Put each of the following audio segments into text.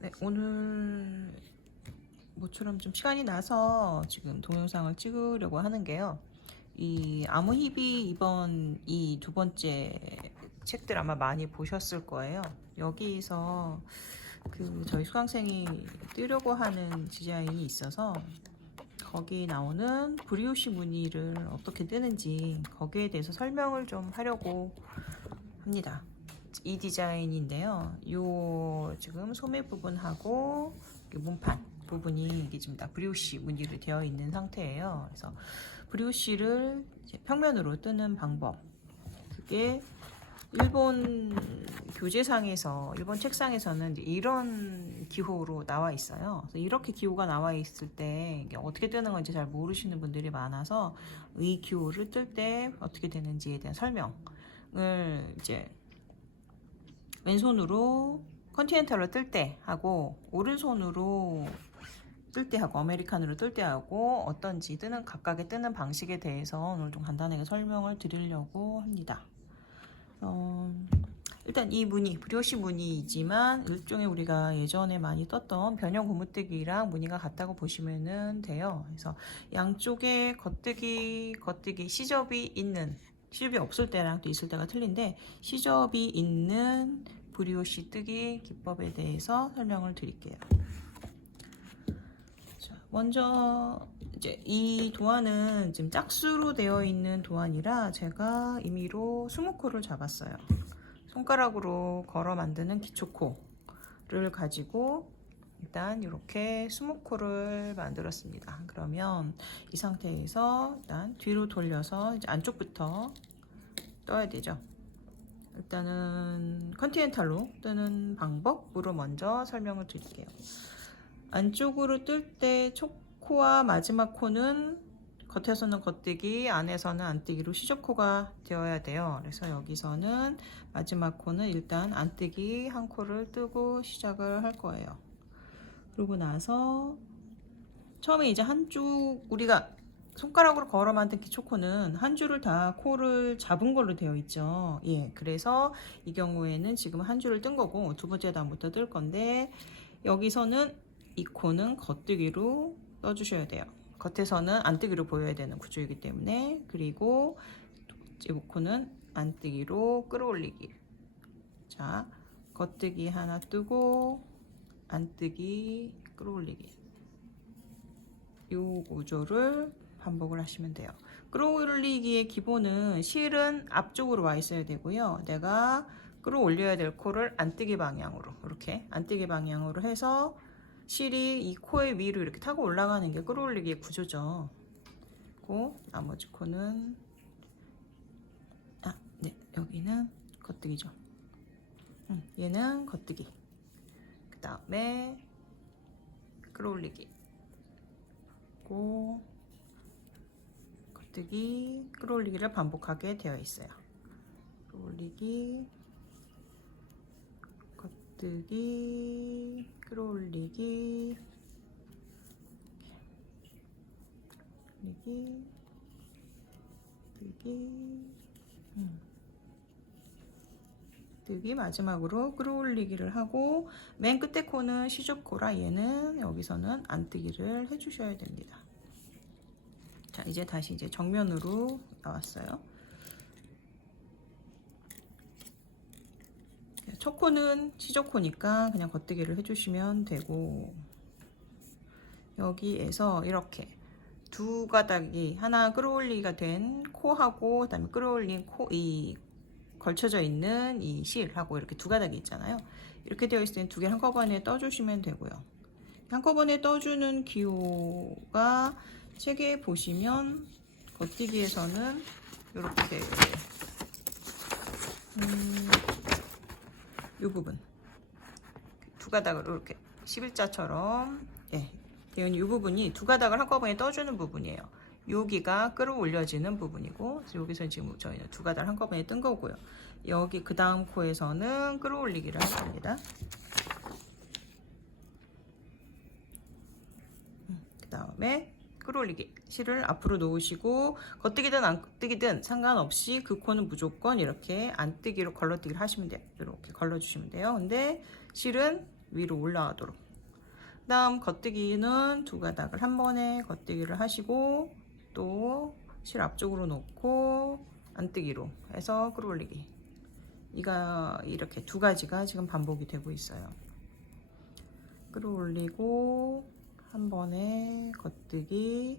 네, 오늘 모처럼 좀 시간이 나서 지금 동영상을 찍으려고 하는 게요. 이 아무희비 이번 이 두 번째 책들 아마 많이 보셨을 거예요. 여기서 저희 수강생이 뜨려고 하는 디자인이 있어서 거기 나오는 브리오시 무늬를 어떻게 뜨는지 거기에 대해서 설명을 좀 하려고 합니다. 이 디자인인데요. 요 지금 소매 부분하고 문판 부분이 이게 지금 다 브리오시 무늬로 되어 있는 상태예요. 그래서 브리오시를 평면으로 뜨는 방법, 그게 일본 교재상에서, 일본 책상에서는 이제 이런 기호로 나와 있어요. 그래서 이렇게 기호가 나와 있을 때 이게 어떻게 뜨는 건지 잘 모르시는 분들이 많아서 이 기호를 뜰 때 어떻게 되는지에 대한 설명을 이제 왼손으로 컨티넨탈로 뜰 때 하고 오른손으로 뜰 때 하고 아메리칸으로 뜰 때 하고 어떤지 뜨는 각각의 뜨는 방식에 대해서 오늘 좀 간단하게 설명을 드리려고 합니다. 일단 이 무늬 브리오시 무늬이지만 일종의 우리가 예전에 많이 떴던 변형 고무뜨기랑 무늬가 같다고 보시면 돼요. 그래서 양쪽에 겉뜨기 시접이 있는, 시접이 없을 때랑 또 있을 때가 틀린데 시접이 있는 브리오시 뜨기 기법에 대해서 설명을 드릴게요. 자, 먼저 이제 이 도안은 지금 짝수로 되어 있는 도안이라 제가 임의로 20코를 잡았어요. 손가락으로 걸어 만드는 기초코를 가지고 일단 이렇게 20코를 만들었습니다. 그러면 이 상태에서 일단 뒤로 돌려서 이제 안쪽부터 떠야 되죠. 일단은 컨티넨탈로 뜨는 방법으로 먼저 설명을 드릴게요. 안쪽으로 뜰 때 첫 코와 마지막 코는 겉에서는 겉뜨기, 안에서는 안뜨기로 시접코가 되어야 돼요. 그래서 여기서는 마지막 코는 일단 안뜨기 한 코를 뜨고 시작을 할 거예요. 그러고 나서 처음에 이제 한쪽 우리가 손가락으로 걸어 만든 기초코는 한 줄을 다 코를 잡은 걸로 되어 있죠. 예, 그래서 이 경우에는 지금 한 줄을 뜬 거고 두 번째 단부터 뜰 건데 여기서는 이 코는 겉뜨기로 떠주셔야 돼요. 겉에서는 안뜨기로 보여야 되는 구조이기 때문에. 그리고 두 번째 코는 안뜨기로 끌어올리기. 자, 겉뜨기 하나 뜨고 안뜨기 끌어올리기. 이 구조를 반복을 하시면 돼요. 끌어올리기의 기본은 실은 앞쪽으로 와 있어야 되고요. 내가 끌어올려야 될 코를 안뜨기 방향으로, 이렇게 안뜨기 방향으로 해서 실이 이 코의 위로 이렇게 타고 올라가는 게 끌어올리기의 구조죠. 그리고 나머지 코는 네, 여기는 겉뜨기죠. 얘는 겉뜨기. 그 다음에 끌어올리기. 겉뜨기, 끌어올리기를 반복하게 되어 있어요. 끌어올리기, 겉뜨기, 끌어올리기, 끌어올리기, 뜨기, 마지막으로 끌어올리기를 하고 맨 끝에 코는 시접코라 얘는 여기서는 안뜨기를 해주셔야 됩니다. 자, 이제 다시 이제 정면으로 나왔어요. 첫 코는 시접코니까 그냥 겉뜨기를 해주시면 되고 여기에서 이렇게 두 가닥이 하나 끌어올리기가 된 코하고 그다음에 끌어올린 코, 이 걸쳐져 있는 이 실하고 이렇게 두 가닥이 있잖아요. 이렇게 되어 있을 땐 두 개 한꺼번에 떠주시면 되고요. 한꺼번에 떠주는 기호가 책에 보시면 겉뜨기에서는 이렇게 이 부분 두 가닥으로 이렇게 11자처럼 이 부분이 두 가닥을 한꺼번에 떠주는 부분이에요. 여기가 끌어올려지는 부분이고 여기서 지금 저희는 두 가닥을 한꺼번에 뜬 거고요. 여기 그 다음 코에서는 끌어올리기를 할 겁니다. 그 다음에 끌어올리기 실을 앞으로 놓으시고 겉뜨기든 안뜨기든 상관없이 그 코는 무조건 이렇게 안뜨기로 걸러뜨기를 하시면 돼요. 이렇게 걸러주시면 돼요. 근데 실은 위로 올라가도록. 그 다음 겉뜨기는 두 가닥을 한 번에 겉뜨기를 하시고 또 실 앞쪽으로 놓고 안뜨기로 해서 끌어올리기. 이렇게 두 가지가 지금 반복이 되고 있어요. 끌어올리고 한 번에 겉뜨기,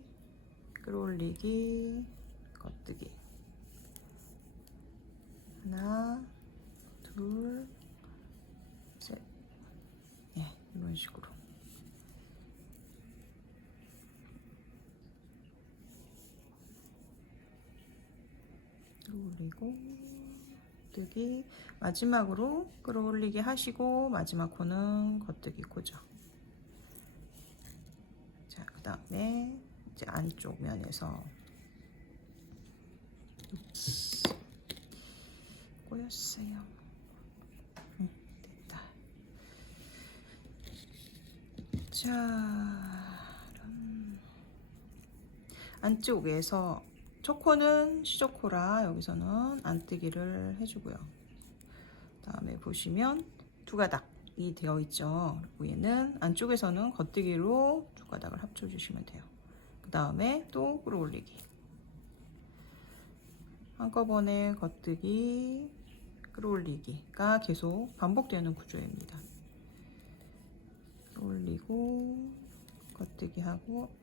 끌어올리기, 겉뜨기. 하나, 둘, 셋. 예, 이런 식으로. 끌어올리고 겉뜨기, 마지막으로 끌어올리기 하시고 마지막 코는 겉뜨기 코죠. 자, 그 다음에 이제 안쪽 면에서 꼬였어요. 됐다. 자, 그럼 안쪽에서 첫 코는 시저코라 여기서는 안뜨기를 해주고요. 다음에 보시면 두 가닥이 되어 있죠. 위에는 안쪽에서는 겉뜨기로 두 가닥을 합쳐주시면 돼요. 그 다음에 또 끌어올리기. 한꺼번에 겉뜨기, 끌어올리기가 계속 반복되는 구조입니다. 끌어올리고 겉뜨기 하고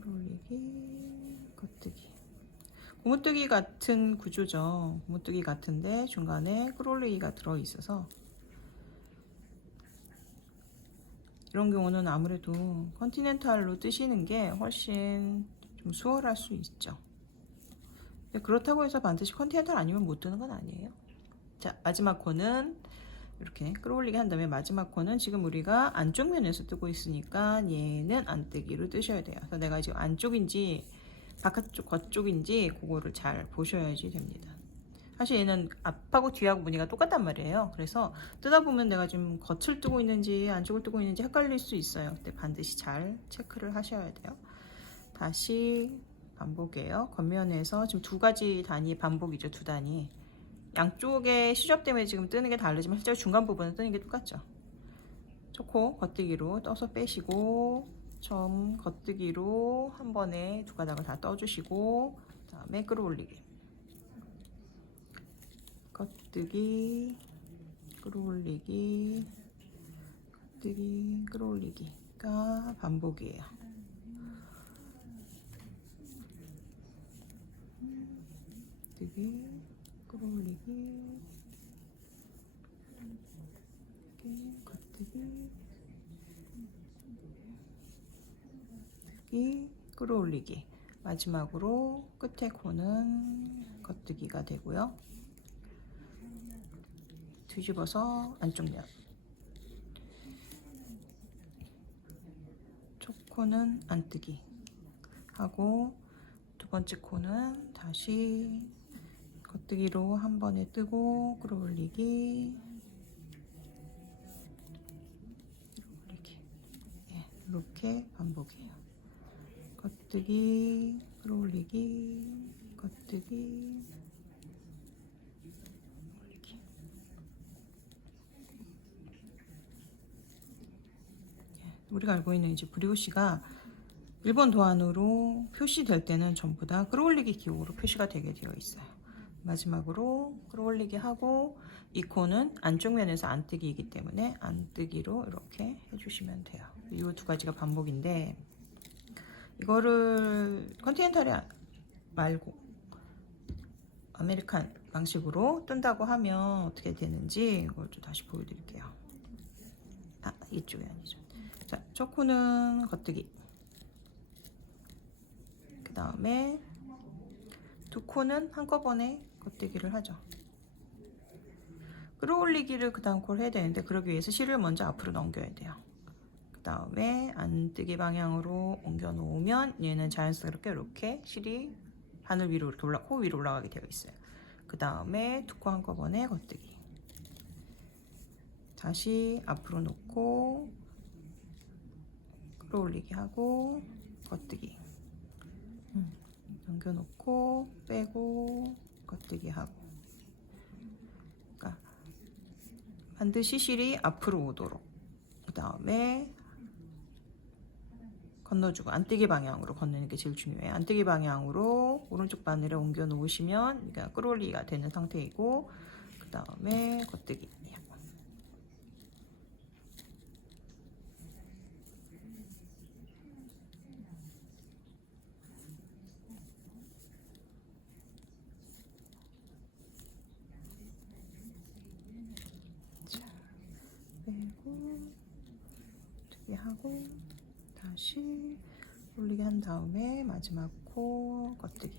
끌어올리기, 겉뜨기. 고무뜨기 같은 구조죠. 고무뜨기 같은데 중간에 끌어올리기가 들어있어서 이런 경우는 아무래도 컨티넨탈로 뜨시는 게 훨씬 좀 수월할 수 있죠. 그렇다고 해서 반드시 컨티넨탈 아니면 못 뜨는 건 아니에요. 자, 마지막 코는 이렇게 끌어올리게 한 다음에 마지막 코는 지금 우리가 안쪽 면에서 뜨고 있으니까 얘는 안뜨기로 뜨셔야 돼요. 그래서 내가 지금 안쪽인지 바깥쪽 겉쪽인지 그거를 잘 보셔야지 됩니다. 사실 얘는 앞하고 뒤하고 무늬가 똑같단 말이에요. 그래서 뜨다 보면 내가 지금 겉을 뜨고 있는지 안쪽을 뜨고 있는지 헷갈릴 수 있어요. 그때 반드시 잘 체크를 하셔야 돼요. 다시 반복이에요. 겉면에서 지금 두 가지 단위 반복이죠. 두 단위. 양쪽의 시접 때문에 지금 뜨는 게 다르지만 실제 중간 부분은 뜨는 게 똑같죠. 초코 겉뜨기로 떠서 빼시고 처음 겉뜨기로 한 번에 두 가닥을 다 떠주시고 그 다음에 끌어올리기, 겉뜨기, 끌어올리기, 겉뜨기, 끌어올리기가 반복이에요. 겉뜨기, 끌어올리기, 겉뜨기, 끌어올리기. 마지막으로 끝에 코는 겉뜨기가 되고요. 뒤집어서 안쪽 면, 첫 코는 안뜨기 하고 두 번째 코는 다시 겉뜨기로 한 번에 뜨고 끌어올리기, 예, 이렇게 반복이에요. 겉뜨기, 끌어올리기, 겉뜨기, 끌어올리기. 예, 우리가 알고 있는 이제 브리오시가 일본 도안으로 표시될 때는 전부 다 끌어올리기 기호로 표시가 되게 되어 있어요. 마지막으로 끌어올리기 하고 이 코는 안쪽 면에서 안뜨기이기 때문에 안뜨기로 이렇게 해주시면 돼요. 이 두 가지가 반복인데 이거를 컨티넨탈이 말고 아메리칸 방식으로 뜬다고 하면 어떻게 되는지 이걸 좀 다시 보여드릴게요. 이쪽이 아니죠. 자, 첫 코는 겉뜨기, 그 다음에 두 코는 한꺼번에 겉뜨기를 하죠. 끌어올리기를 그 다음 콜 해야 되는데 그러기 위해서 실을 먼저 앞으로 넘겨야 돼요. 그 다음에 안뜨기 방향으로 옮겨 놓으면 얘는 자연스럽게 이렇게 실이 바늘 위로 이렇게 코 위로 올라가게 되어 있어요. 그 다음에 두 코 한꺼번에 겉뜨기, 다시 앞으로 놓고 끌어올리기 하고 겉뜨기, 넘겨놓고 빼고 겉뜨기 하고, 그러니까 반드시 실이 앞으로 오도록. 그 다음에 건너주고 안뜨기 방향으로 건너는 게 제일 중요해요. 안뜨기 방향으로 오른쪽 바늘에 옮겨 놓으시면 그러니까 끌어올리기가 되는 상태이고, 그 다음에 겉뜨기. 자, 빼고 뜨기 하고 다시 올리게 한 다음에 마지막 코 겉뜨기.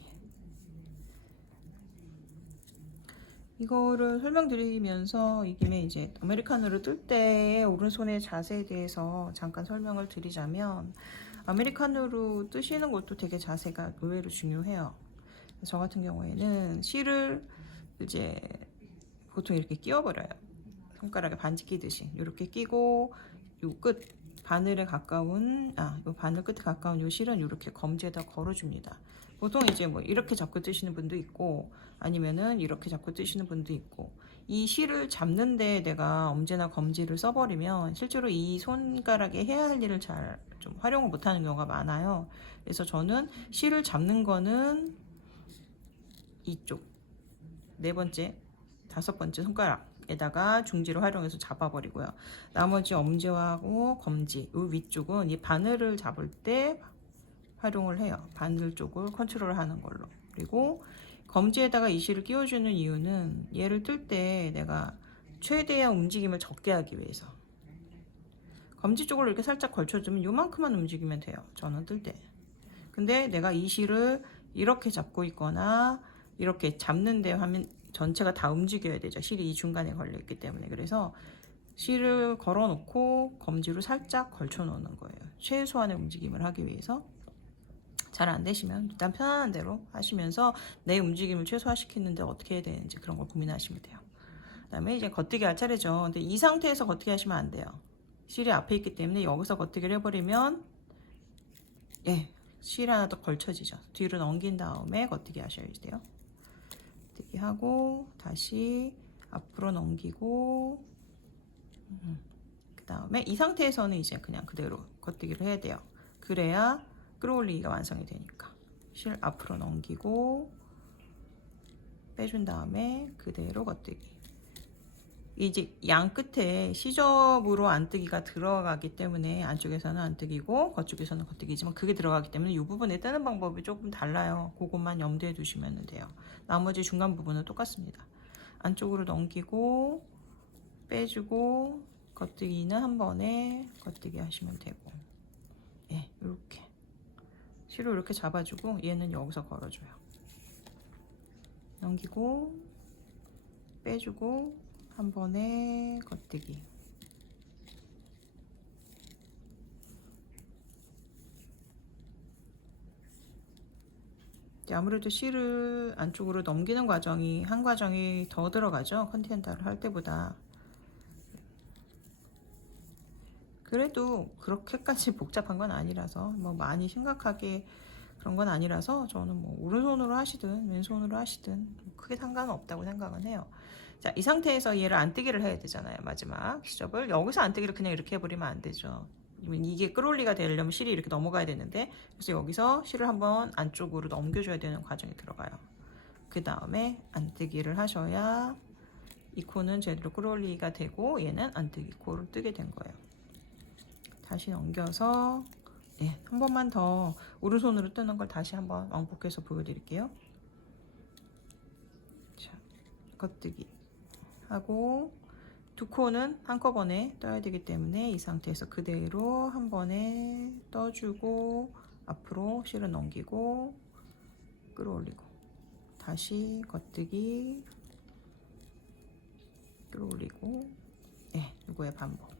이거를 설명드리면서 이 김에 이제 아메리카노를 뜰 때의 오른손의 자세에 대해서 잠깐 설명을 드리자면, 아메리카노로 뜨시는 것도 되게 자세가 의외로 중요해요. 저 같은 경우에는 실을 이제 보통 이렇게 끼워버려요. 손가락에 반지 끼듯이 이렇게 끼고, 요 끝 바늘에 가까운 요 바늘 끝에 가까운 요 실은 이렇게 검지에다 걸어줍니다. 보통 이제 뭐 이렇게 잡고 뜨시는 분도 있고, 아니면은 이렇게 잡고 뜨시는 분도 있고, 이 실을 잡는데 내가 엄지나 검지를 써버리면 실제로 이 손가락에 해야 할 일을 잘 좀 활용을 못하는 경우가 많아요. 그래서 저는 실을 잡는 거는 이쪽 네 번째, 다섯 번째 손가락에다가 중지를 활용해서 잡아버리고요. 나머지 엄지하고 검지, 이 위쪽은 이 바늘을 잡을 때 활용을 해요. 바늘 쪽을 컨트롤하는 걸로. 그리고 검지에다가 이 실을 끼워주는 이유는 얘를 뜰 때 내가 최대한 움직임을 적게 하기 위해서. 검지 쪽을 이렇게 살짝 걸쳐주면 요만큼만 움직이면 돼요. 저는 뜰 때. 근데 내가 이 실을 이렇게 잡고 있거나 이렇게 잡는데 하면 전체가 다 움직여야 되죠. 실이 이 중간에 걸려있기 때문에. 그래서 실을 걸어놓고 검지로 살짝 걸쳐 놓는 거예요. 최소한의 움직임을 하기 위해서. 잘 안 되시면 일단 편안한 대로 하시면서 내 움직임을 최소화시키는데 어떻게 해야 되는지 그런 걸 고민하시면 돼요. 그 다음에 이제 겉뜨기 할 차례죠. 근데 이 상태에서 겉뜨기 하시면 안 돼요. 실이 앞에 있기 때문에 여기서 겉뜨기를 해버리면 실 하나 더 걸쳐지죠. 뒤로 넘긴 다음에 겉뜨기 하셔야 돼요. 겉뜨기 하고 다시 앞으로 넘기고, 그 다음에 이 상태에서는 이제 그냥 그대로 겉뜨기를 해야 돼요. 그래야 끌어올리기가 완성이 되니까. 실 앞으로 넘기고 빼준 다음에 그대로 겉뜨기. 이제 양 끝에 시접으로 안뜨기가 들어가기 때문에 안쪽에서는 안뜨기고 겉쪽에서는 겉뜨기지만 그게 들어가기 때문에 이 부분에 뜨는 방법이 조금 달라요. 그것만 염두에 두시면 돼요. 나머지 중간 부분은 똑같습니다. 안쪽으로 넘기고 빼주고 겉뜨기는 한 번에 겉뜨기 하시면 되고, 이렇게 실을 이렇게 잡아주고 얘는 여기서 걸어줘요. 넘기고 빼주고 한 번에 겉뜨기. 아무래도 실을 안쪽으로 넘기는 과정이 한 과정이 더 들어가죠. 컨티넨탈을 할 때보다. 그래도 그렇게까지 복잡한 건 아니라서, 뭐 많이 심각하게 그런 건 아니라서 저는 뭐 오른손으로 하시든 왼손으로 하시든 크게 상관은 없다고 생각은 해요. 자, 이 상태에서 얘를 안뜨기를 해야 되잖아요. 마지막 시접을 여기서 안뜨기를 그냥 이렇게 해버리면 안 되죠. 이게 끌어올리가 되려면 실이 이렇게 넘어가야 되는데, 그래서 여기서 실을 한번 안쪽으로 넘겨줘야 되는 과정이 들어가요. 그 다음에 안뜨기를 하셔야 이 코는 제대로 끌어올리기가 되고 얘는 안뜨기 코를 뜨게 된 거예요. 다시 넘겨서 한 번만 더 오른손으로 뜨는 걸 다시 한번 왕복해서 보여드릴게요. 자, 겉뜨기 하고 두 코는 한꺼번에 떠야 되기 때문에 이 상태에서 그대로 한 번에 떠주고 앞으로 실을 넘기고 끌어올리고 다시 겉뜨기 끌어올리고, 이거의 반복.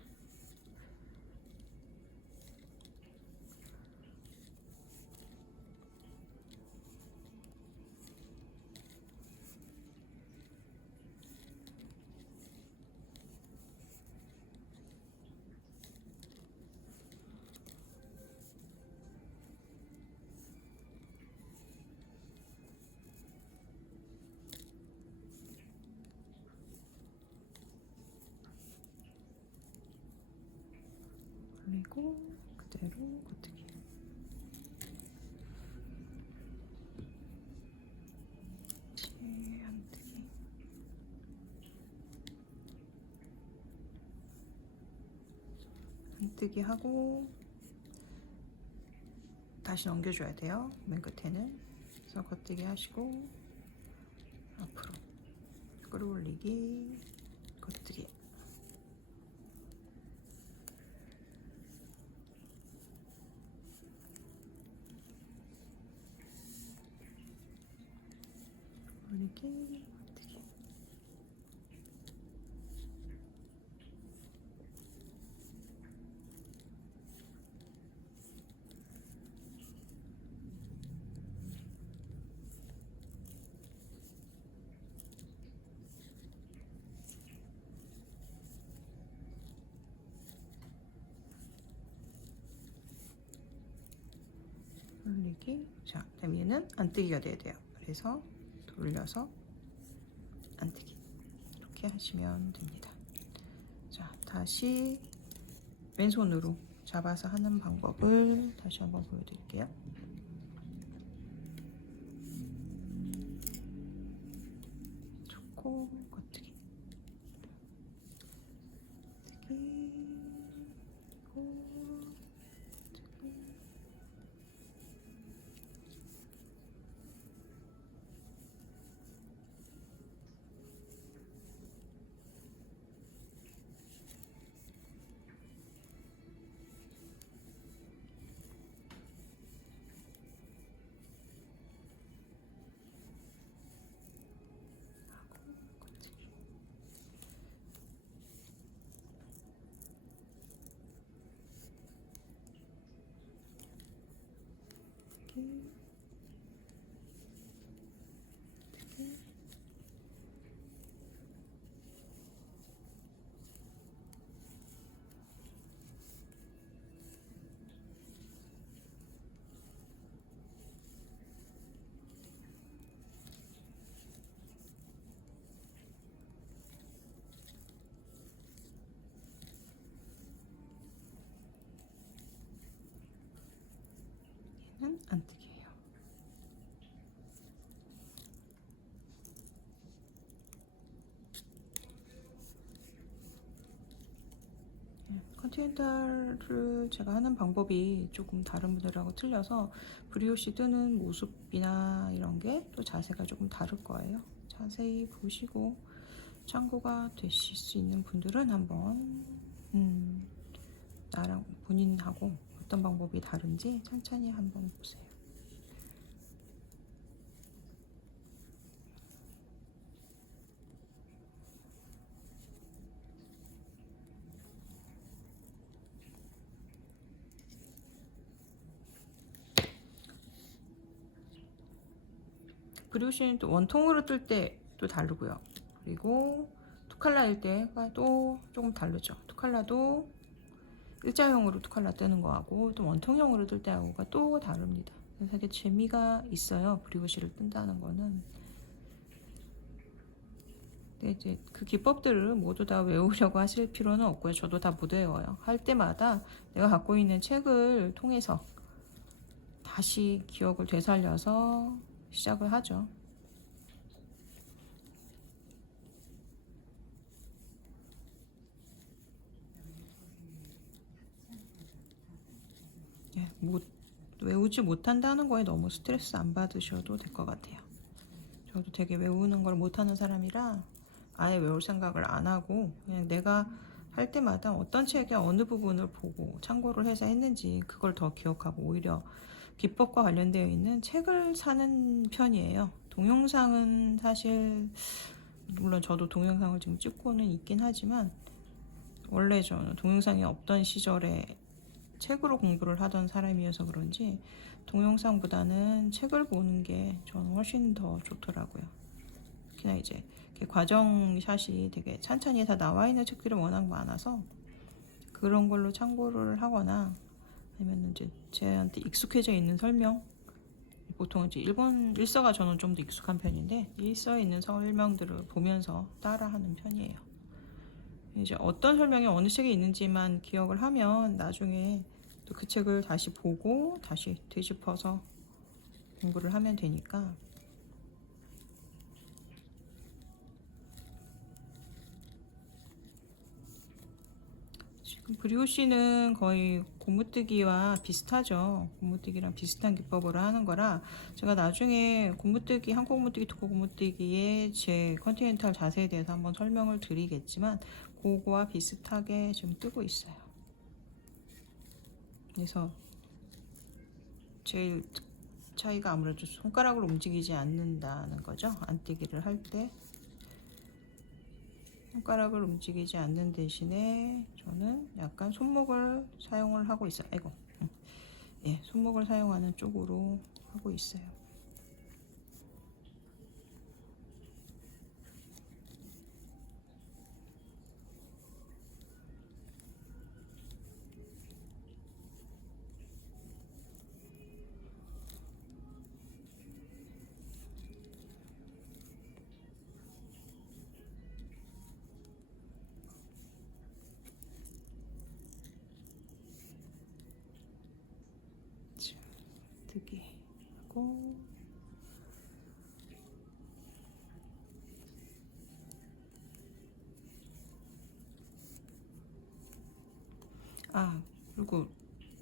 그리고 그대로 겉뜨기. 한뜨기. 한뜨기 하고 다시 넘겨줘야 돼요. 맨 끝에는. 그래서 겉뜨기 하시고 앞으로 끌어올리기, 겉뜨기. 올리기, 겉뜨기. 올리기. 자, 그다음 얘는 안뜨기가 돼야 돼요. 그래서 돌려서 안뜨기 이렇게 하시면 됩니다. 자, 다시 왼손으로 잡아서 하는 방법을 다시 한번 보여드릴게요. 좋고 겉뜨기, 겉뜨기, 그리고 겉뜨기. 얘는 안뜨기예요. 컨티넨탈을 제가 하는 방법이 조금 다른 분들하고 틀려서 브리오시 뜨는 모습이나 이런 게 또 자세가 조금 다를 거예요. 자세히 보시고 참고가 되실 수 있는 분들은 한번 나랑 본인하고 어떤 방법이 다른지 천천히 한번 보세요. 브리오시는 또 원통으로 뜰 때 또 다르고요. 그리고 투칼라일 때가 또 조금 다르죠. 투칼라도 일자형으로 투칼라 뜨는 거하고 또 원통형으로 뜰 때하고가 또 다릅니다. 그래서 되게 재미가 있어요. 브리오시를 뜬다는 거는. 근데 이제 그 기법들을 모두 다 외우려고 하실 필요는 없고요. 저도 다 못 외워요. 할 때마다 내가 갖고 있는 책을 통해서 다시 기억을 되살려서 시작을 하죠. 외우지 못한다는 거에 너무 스트레스 안 받으셔도 될 것 같아요. 저도 되게 외우는 걸 못하는 사람이라 아예 외울 생각을 안 하고 그냥 내가 할 때마다 어떤 책의 어느 부분을 보고 참고를 해서 했는지 그걸 더 기억하고 오히려 기법과 관련되어 있는 책을 사는 편이에요. 동영상은 사실 물론 저도 동영상을 지금 찍고는 있긴 하지만 원래 저는 동영상이 없던 시절에 책으로 공부를 하던 사람이어서 그런지 동영상보다는 책을 보는 게 저는 훨씬 더 좋더라고요. 특히나 이제 과정샷이 되게 찬찬히 다 나와 있는 책들이 워낙 많아서 그런 걸로 참고를 하거나 아니면 이제 제한테 익숙해져 있는 설명, 보통 이제 일서가 저는 좀 더 익숙한 편인데 일서에 있는 설명들을 보면서 따라하는 편이에요. 이제 어떤 설명이 어느 책에 있는지만 기억을 하면 나중에 또 그 책을 다시 보고 다시 되짚어서 공부를 하면 되니까. 지금 브리오시는 거의 고무뜨기와 비슷하죠. 고무뜨기랑 비슷한 기법으로 하는 거라 제가 나중에 고무뜨기, 한국 고무뜨기, 독일 고무뜨기의 제 컨티넨탈 자세에 대해서 한번 설명을 드리겠지만 그거와 비슷하게 지금 뜨고 있어요. 그래서 제일 차이가 아무래도 손가락을 움직이지 않는다는 거죠. 안뜨기를 할 때 손가락을 움직이지 않는 대신에 저는 약간 손목을 사용을 하고 있어요. 아이고, 예, 손목을 사용하는 쪽으로 하고 있어요. 뜨기 하고 그리고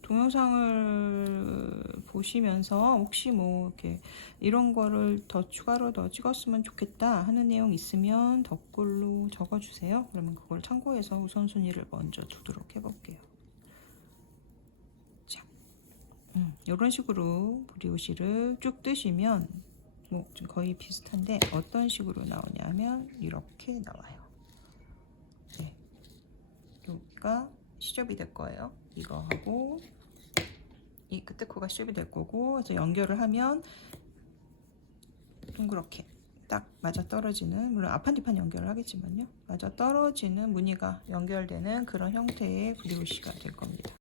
동영상을 보시면서 혹시 뭐 이렇게 이런 거를 더 추가로 더 찍었으면 좋겠다 하는 내용 있으면 댓글로 적어주세요. 그러면 그걸 참고해서 우선순위를 먼저 두도록 해볼게요. 자, 이런 식으로 브리오시를 쭉 뜨시면 뭐 거의 비슷한데 어떤 식으로 나오냐면 이렇게 나와요. 네, 여기가 시접이 될 거예요. 이거하고 이 끝에 코가 시접이 될 거고 이제 연결을 하면 동그랗게 딱 맞아 떨어지는, 물론 앞판뒤판 연결을 하겠지만요, 맞아 떨어지는 무늬가 연결되는 그런 형태의 브리오시가 될 겁니다.